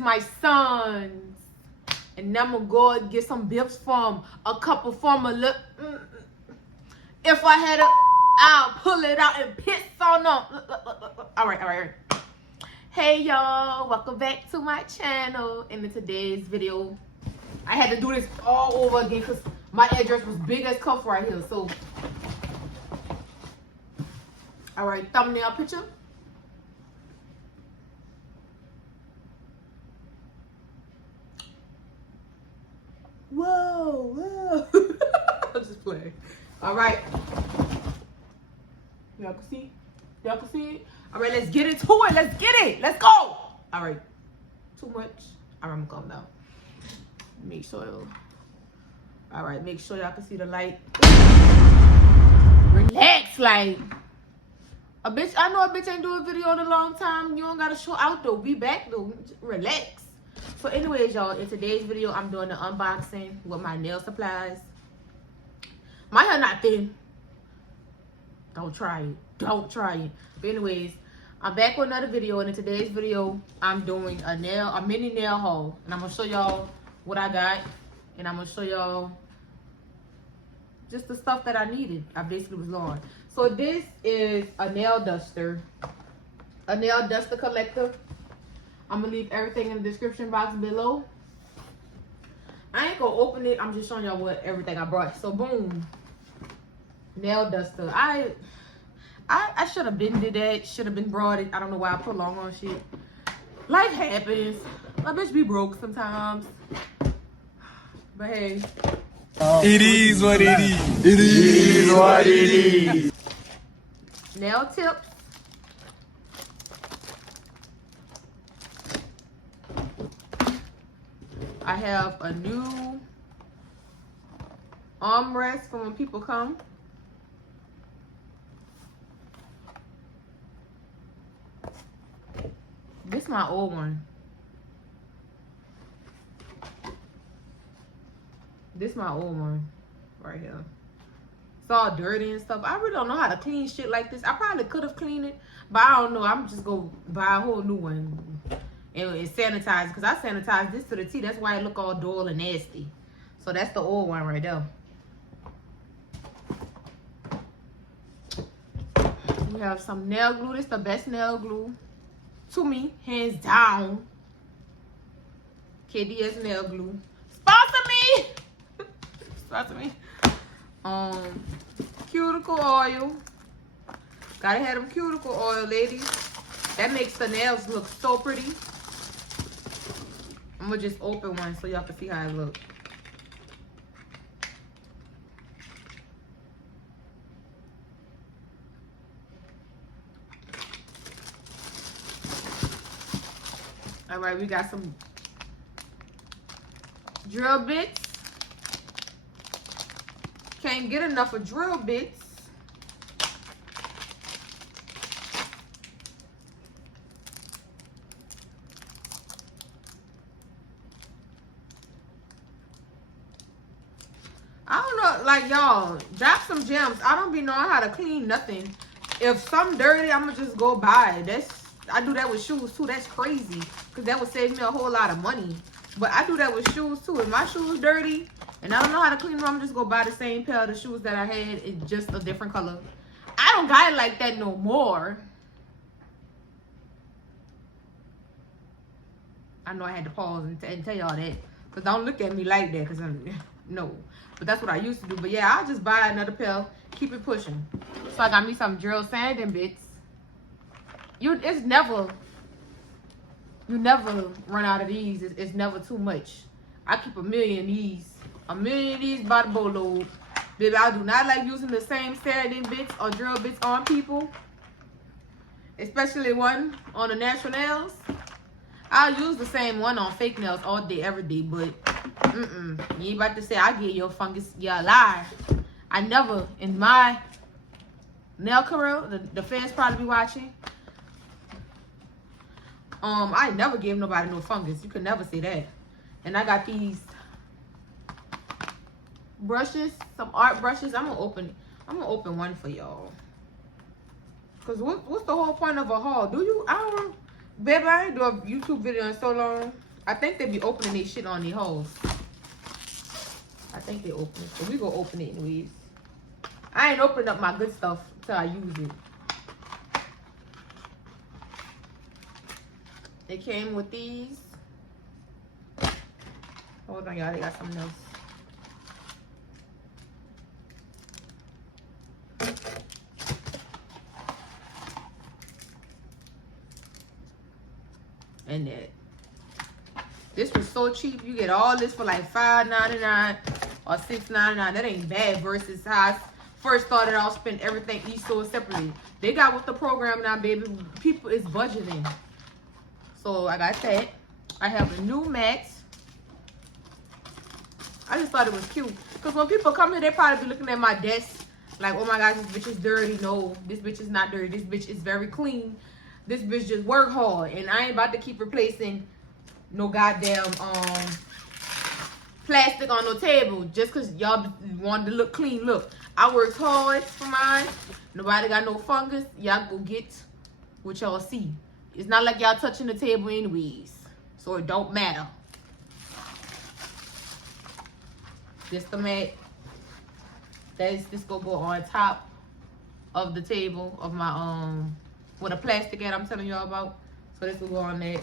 my sons. And I'm gonna go and get some bips from a couple from a look. If I had a, I'll pull it out and piss on them. All right. Hey y'all, welcome back to my channel. And in today's video, I had to do this all over again because my address was big as cuff right here. So, all right, thumbnail picture. Whoa. I'm just playing. All right. Y'all can see? Y'all can see it? All right, let's get into it. Let's get it. Let's go. All right. Too much. All right, I'm going to calm down. Make sure. All right, make sure y'all can see the light. Relax, like. A bitch, I know a bitch ain't doing a video in a long time. You don't got to show out, though. Be back, though. Relax. So anyways, y'all, in today's video, I'm doing the unboxing with my nail supplies. My hair not thin. Don't try it. Don't try it. But anyways, I'm back with another video. And in today's video, I'm doing a mini nail haul. And I'm going to show y'all what I got. And I'm going to show y'all just the stuff that I needed. I basically was on. So this is a nail duster. A nail duster collector. I'm going to leave everything in the description box below. I ain't going to open it. I'm just showing y'all what everything I brought. So, boom. Nail duster. I should have been did that. Should have been brought it. I don't know why I put long on shit. Life happens. My bitch be broke sometimes. But, hey. It is what it is. It is what it is. Nail tips. I have a new armrest for when people come. This is my old one. This is my old one right here. It's all dirty and stuff. I really don't know how to clean shit like this. I probably could have cleaned it, but I don't know. I'm just gonna buy a whole new one. And it's sanitized because I sanitized this to the T. That's why it look all dull and nasty. So that's the old one right there. We have some nail glue. This is the best nail glue to me, hands down. KDS nail glue. Sponsor me. Sponsor me. Cuticle oil. Gotta have them cuticle oil, ladies. That makes the nails look so pretty. I'm gonna just open one so y'all can see how it looks. All right, we got some drill bits. Can't get enough of drill bits. I don't know, like y'all, drop some gems. I don't be knowing how to clean nothing. If something dirty, I'm gonna just go buy it. I do that with shoes too. That's crazy, because that would save me a whole lot of money. But I do that with shoes too. If my shoes dirty and I don't know how to clean them, I'm just go buy the same pair of the shoes that I had in just a different color. I don't got it like that no more. I know I had to pause and tell y'all that, because don't look at me like that, because no. But that's what I used to do. But yeah, I'll just buy another pair, keep it pushing. So I got me some drill sanding bits. You never run out of these. It's never too much. I keep a million of these. A million of these by the boatload. Baby, I do not like using the same sanding bits or drill bits on people. Especially one on the natural nails. I'll use the same one on fake nails all day, every day. But, you ain't about to say I get your fungus. You're a lie. I never, in my nail career, the fans probably be watching. I never gave nobody no fungus. You could never say that. And I got these brushes, some art brushes. I'm gonna open one for y'all. Cause what's the whole point of a haul? I don't, baby, I ain't do a YouTube video in so long. I think they be opening their shit on their hauls. I think they open it. So we gonna open it anyways. I ain't opening up my good stuff till I use it. It came with these. Hold on, y'all. They got something else. And that. This was so cheap. You get all this for like $5.99 or $6.99. That ain't bad versus how I first started out spend everything each store separately. They got with the program now, baby. People is budgeting. So I got that. I have a new mat. I just thought it was cute. Because when people come here, they probably be looking at my desk like, oh my gosh, this bitch is dirty. No, this bitch is not dirty. This bitch is very clean. This bitch just work hard. And I ain't about to keep replacing no goddamn plastic on no table just because y'all wanted to look clean. Look, I worked hard for mine. Nobody got no fungus. Y'all go get what y'all see. It's not like y'all touching the table anyways. So it don't matter. This the mat. This gonna go on top of the table of my with a plastic at I'm telling y'all about. So this will go on that.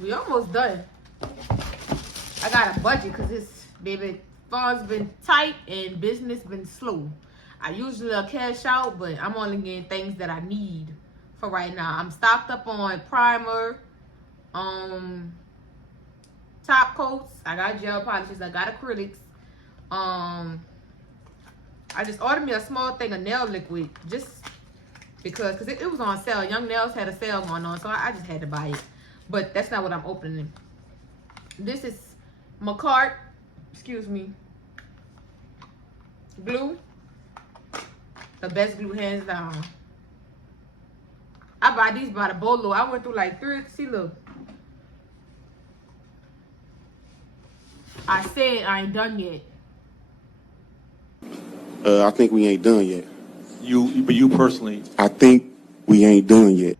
We almost done. I got a budget because this baby funds been tight and business been slow. I usually cash out, but I'm only getting things that I need for right now. I'm stocked up on primer, top coats. I got gel polishes. I got acrylics. I just ordered me a small thing of nail liquid just because it was on sale. Young Nails had a sale going on, so I just had to buy it. But that's not what I'm opening. This is McCart, excuse me, glue. The best glue, hands down. I buy these by the bolo. I went through like 3. See, look. I said I ain't done yet. I think we ain't done yet. But you personally. I think we ain't done yet.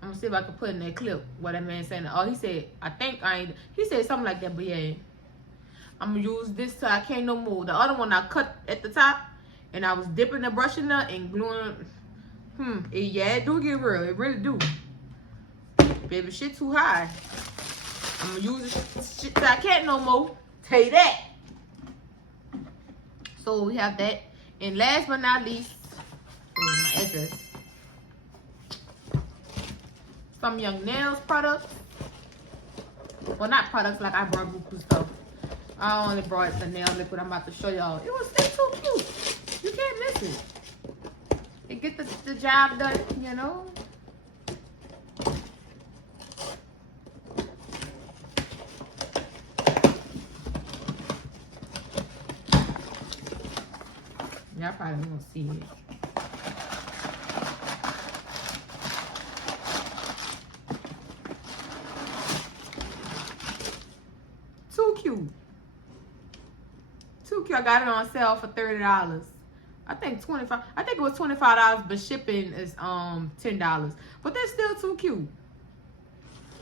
I'm gonna see if I can put in that clip what that man saying. Oh, he said, I think I ain't. He said something like that, but yeah. I'm gonna use this till I can't no more. The other one I cut at the top, and I was dipping the brush in there and gluing. Yeah, it do get real. It really do. Baby, shit too high. I'm gonna use this shit till I can't no more. Tell you that. So we have that. And last but not least, my address. Some Young Nails products. Well, not products, like I brought Buku stuff. I only brought the nail liquid I'm about to show y'all. It was still so cute. You can't miss it. It get the job done, you know. Y'all probably won't see it. Too cute. Too cute. I got it on sale for $30. I think $25. I think it was $25, but shipping is $10. But that's still too cute.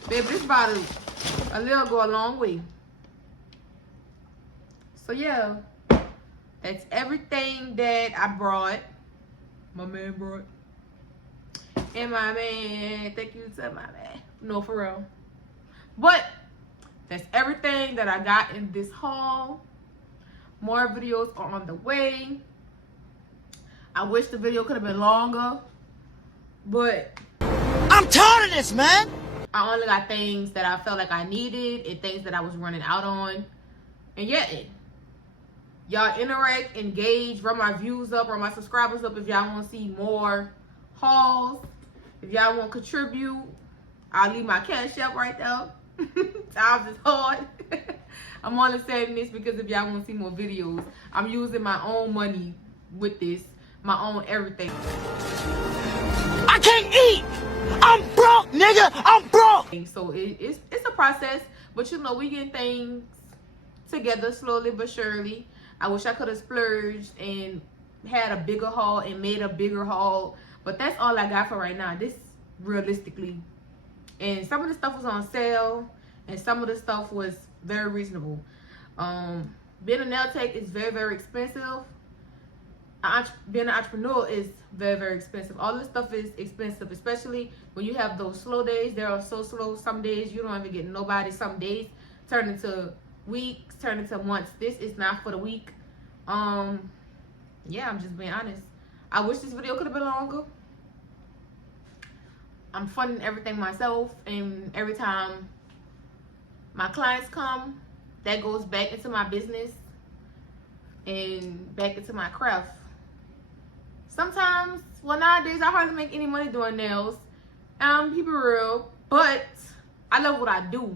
Baby, this bottle a little go a long way. So yeah. That's everything that I brought. My man brought. And my man, thank you to my man. No, for real. But that's everything that I got in this haul. More videos are on the way. I wish the video could have been longer. But I'm tired of this, man. I only got things that I felt like I needed and things that I was running out on. And yet, y'all interact, engage, run my views up, run my subscribers up if y'all want to see more hauls. If y'all want to contribute, I'll leave my cash app right there. Times is hard. I'm only saying this because if y'all want to see more videos, I'm using my own money with this, my own everything. I can't eat. I'm broke, nigga. I'm broke. So it's a process, but you know, we getting things together slowly but surely. I wish I could have splurged and had a bigger haul and made a bigger haul, But that's all I got for right now. This realistically. And some of the stuff was on sale, and some of the stuff was very reasonable. Being a nail tech is very, very expensive. Being an entrepreneur is very, very expensive. All this stuff is expensive, especially when you have those slow days. They are so slow. Some days you don't even get nobody. Some days turn into weeks, turn into months. This is not for the week. Yeah, I'm just being honest. I wish this video could have been longer. I'm funding everything myself, and every time my clients come, that goes back into my business and back into my craft. Sometimes, well, nowadays I hardly make any money doing nails. Keep it real, but I love what I do.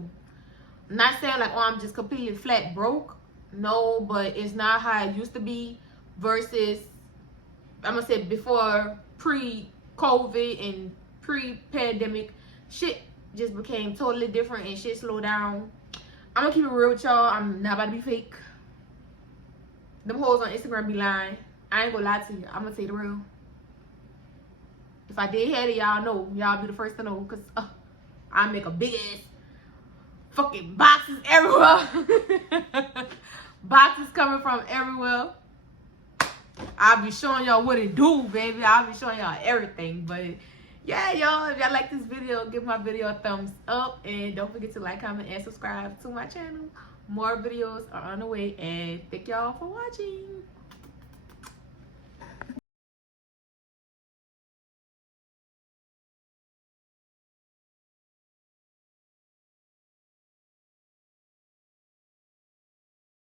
I'm not saying like, oh, I'm just completely flat broke. No, but it's not how it used to be versus, I'm gonna say, before pre-COVID and pre-pandemic. Shit just became totally different and shit slowed down. I'm gonna keep it real with y'all. I'm not about to be fake. Them hoes on Instagram be lying. I ain't gonna lie to you. I'm gonna say the real. If I did have it, y'all know. Y'all be the first to know, because I make a big ass fucking boxes everywhere. Boxes coming from everywhere. I'll be showing y'all what it do, baby. I'll be showing y'all everything. But yeah, y'all, if y'all like this video, give my video a thumbs up, and don't forget to like, comment, and subscribe to my channel. More videos are on the way, and thank y'all for watching.